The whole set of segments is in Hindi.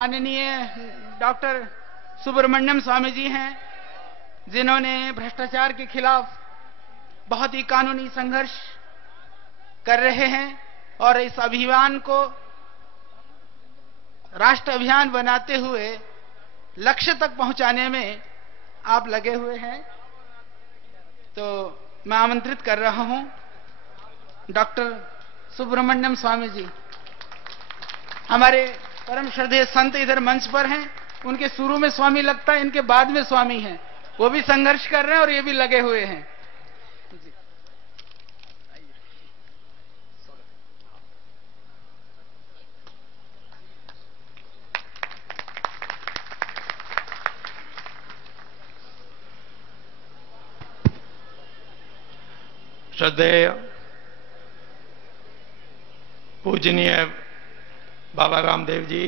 माननीय डॉक्टर सुब्रमण्यम स्वामी जी हैं, जिन्होंने भ्रष्टाचार के खिलाफ बहुत ही कानूनी संघर्ष कर रहे हैं और इस अभियान को राष्ट्र अभियान बनाते हुए लक्ष्य तक पहुंचाने में आप लगे हुए हैं। तो मैं आमंत्रित कर रहा हूं डॉक्टर सुब्रमण्यम स्वामी जी। हमारे परम श्रद्धेय संत इधर मंच पर हैं। उनके शुरू में स्वामी लगता है, इनके बाद में स्वामी हैं। वो भी संघर्ष कर रहे हैं और ये भी लगे हुए हैं। श्रद्धेय पूजनीय बाबा रामदेव जी,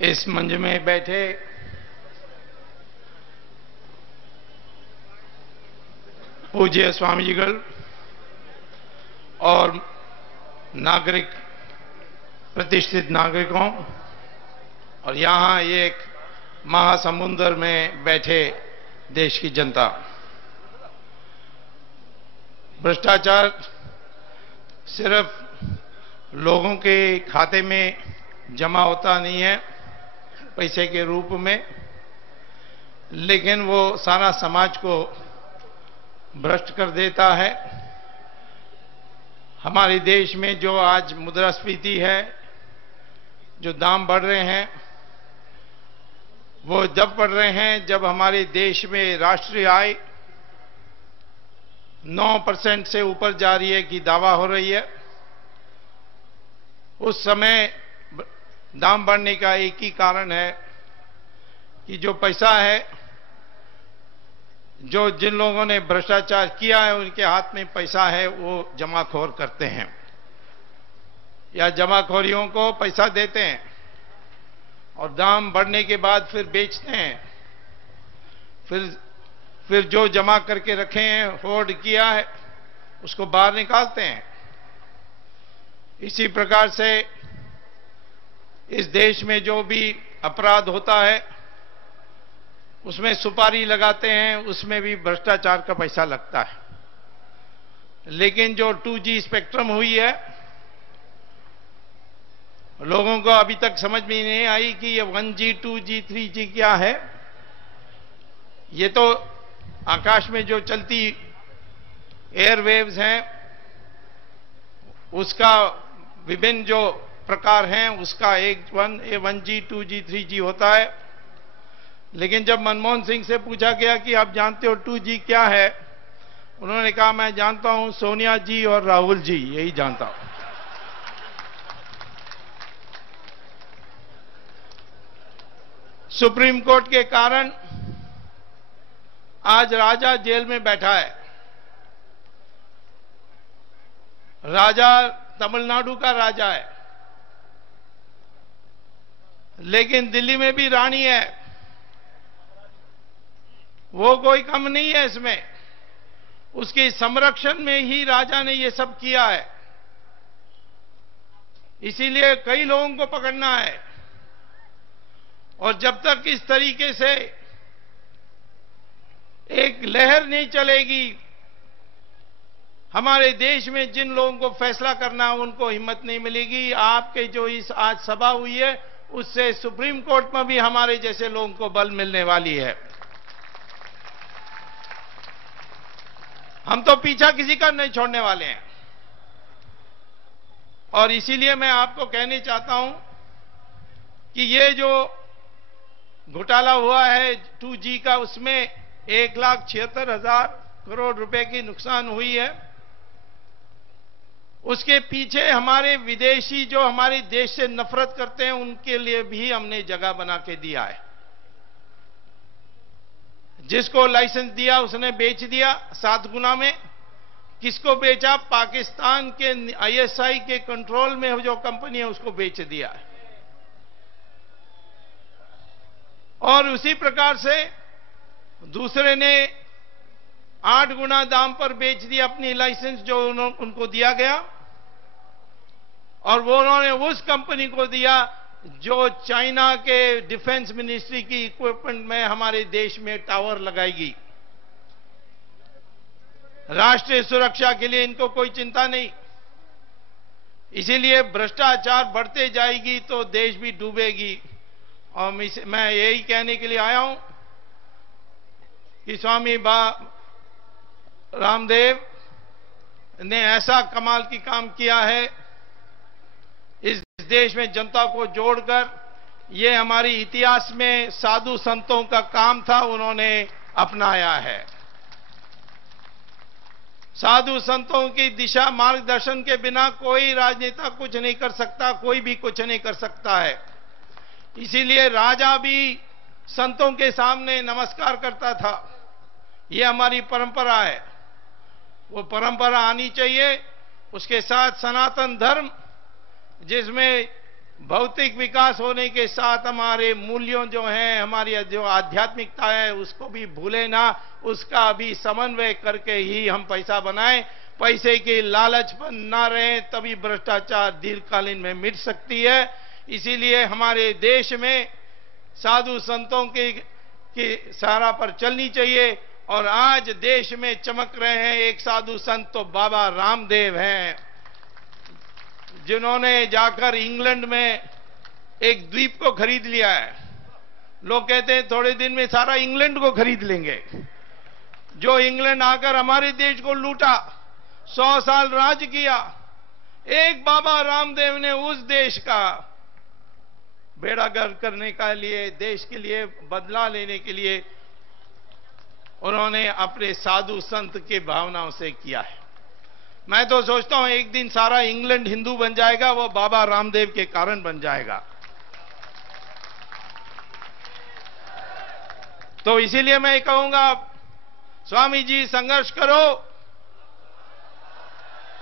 इस मंच में बैठे पूज्य स्वामी जीगण और नागरिक, प्रतिष्ठित नागरिकों, और यहां एक महासमुद्र में बैठे देश की जनता। भ्रष्टाचार सिर्फ लोगों के खाते में जमा होता नहीं है पैसे के रूप में, लेकिन वो सारा समाज को भ्रष्ट कर देता है। हमारे देश में जो आज मुद्रास्फीति है, जो दाम बढ़ रहे हैं, वो जब बढ़ रहे हैं जब हमारे देश में राष्ट्रीय आय 9% से ऊपर जा रही है की दावा हो रही है। उस समय दाम बढ़ने का एक ही कारण है कि जो पैसा है, जो जिन लोगों ने भ्रष्टाचार किया है उनके हाथ में पैसा है, वो जमाखोर करते हैं या जमाखोरियों को पैसा देते हैं और दाम बढ़ने के बाद फिर बेचते हैं। फिर जो जमा करके रखे हैं, होर्ड किया है, उसको बाहर निकालते हैं। इसी प्रकार से इस देश में जो भी अपराध होता है उसमें सुपारी लगाते हैं, उसमें भी भ्रष्टाचार का पैसा लगता है। लेकिन जो 2G स्पेक्ट्रम हुई है, लोगों को अभी तक समझ में नहीं आई कि ये 1G, 2G, 3G क्या है। ये तो आकाश में जो चलती एयरवेव्स हैं, उसका विभिन्न जो प्रकार हैं, उसका एक 1G, 2G, 3G होता है। लेकिन जब मनमोहन सिंह से पूछा गया कि आप जानते हो 2G क्या है, उन्होंने कहा मैं जानता हूं सोनिया जी और राहुल जी, यही जानता हूं। सुप्रीम कोर्ट के कारण आज राजा जेल में बैठा है। राजा तमिलनाडु का राजा है, लेकिन दिल्ली में भी रानी है। वो कोई कम नहीं है इसमें। उसके संरक्षण में ही राजा ने ये सब किया है। इसीलिए कई लोगों को पकड़ना है। और जब तक इस तरीके से एक लहर नहीं चलेगी, हमारे देश में जिन लोगों को फैसला करना है उनको हिम्मत नहीं मिलेगी। आपके जो इस आज सभा हुई है, उससे सुप्रीम कोर्ट में भी हमारे जैसे लोगों को बल मिलने वाली है। हम तो पीछा किसी का नहीं छोड़ने वाले हैं। और इसीलिए मैं आपको कहना चाहता हूं कि ये जो घोटाला हुआ है 2G का, उसमें 1,76,000 करोड़ रुपए की नुकसान हुई है। उसके पीछे हमारे विदेशी जो हमारे देश से नफरत करते हैं, उनके लिए भी हमने जगह बना के दिया है। जिसको लाइसेंस दिया उसने बेच दिया 7 गुना में। किसको बेचा? पाकिस्तान के ISI के कंट्रोल में जो कंपनी है उसको बेच दिया है। और उसी प्रकार से दूसरे ने 8 गुना दाम पर बेच दिया अपनी लाइसेंस जो उनको दिया गया। और वो उन्होंने उस कंपनी को दिया जो चाइना के डिफेंस मिनिस्ट्री की इक्विपमेंट में हमारे देश में टावर लगाएगी। राष्ट्रीय सुरक्षा के लिए इनको कोई चिंता नहीं। इसीलिए भ्रष्टाचार बढ़ते जाएगी तो देश भी डूबेगी। और मैं यही कहने के लिए आया हूं कि स्वामी रामदेव ने ऐसा कमाल की काम किया है इस देश में जनता को जोड़कर। ये हमारी इतिहास में साधु संतों का काम था, उन्होंने अपनाया है। साधु संतों की दिशा मार्गदर्शन के बिना कोई राजनेता कुछ नहीं कर सकता, कोई भी कुछ नहीं कर सकता है। इसीलिए राजा भी संतों के सामने नमस्कार करता था। ये हमारी परंपरा है, वो परंपरा आनी चाहिए। उसके साथ सनातन धर्म, जिसमें भौतिक विकास होने के साथ हमारे मूल्यों जो हैं, हमारी जो आध्यात्मिकता है, उसको भी भूले ना, उसका भी समन्वय करके ही हम पैसा बनाएं। पैसे के लालच पर ना रहें, तभी भ्रष्टाचार दीर्घकालीन में मिट सकती है। इसीलिए हमारे देश में साधु संतों की सहारा पर चलनी चाहिए। और आज देश में चमक रहे हैं एक साधु संत तो बाबा रामदेव हैं, जिन्होंने जाकर इंग्लैंड में एक द्वीप को खरीद लिया है। लोग कहते हैं थोड़े दिन में सारा इंग्लैंड को खरीद लेंगे। जो इंग्लैंड आकर हमारे देश को लूटा, 100 साल राज किया, एक बाबा रामदेव ने उस देश का बेड़ा गर्क करने के लिए, देश के लिए बदला लेने के लिए उन्होंने अपने साधु संत की भावनाओं से किया है। मैं तो सोचता हूं एक दिन सारा इंग्लैंड हिंदू बन जाएगा, वो बाबा रामदेव के कारण बन जाएगा। तो इसीलिए मैं कहूंगा, स्वामी जी संघर्ष करो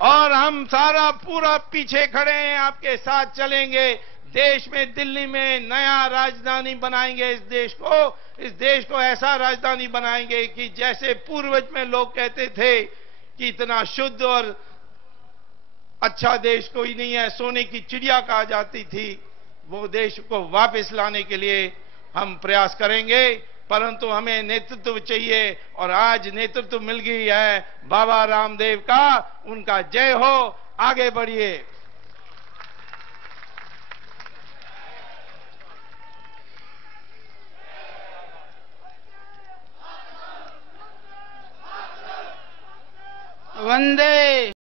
और हम सारा पूरा पीछे खड़े हैं, आपके साथ चलेंगे। देश में, दिल्ली में नया राजधानी बनाएंगे इस देश को ऐसा राजधानी बनाएंगे कि जैसे पूर्वज में लोग कहते थे कि इतना शुद्ध और अच्छा देश कोई नहीं है, सोने की चिड़िया कहा जाती थी, वो देश को वापस लाने के लिए हम प्रयास करेंगे। परंतु हमें नेतृत्व चाहिए और आज नेतृत्व मिल गई है बाबा रामदेव का। उनका जय हो, आगे बढ़िए। वंदे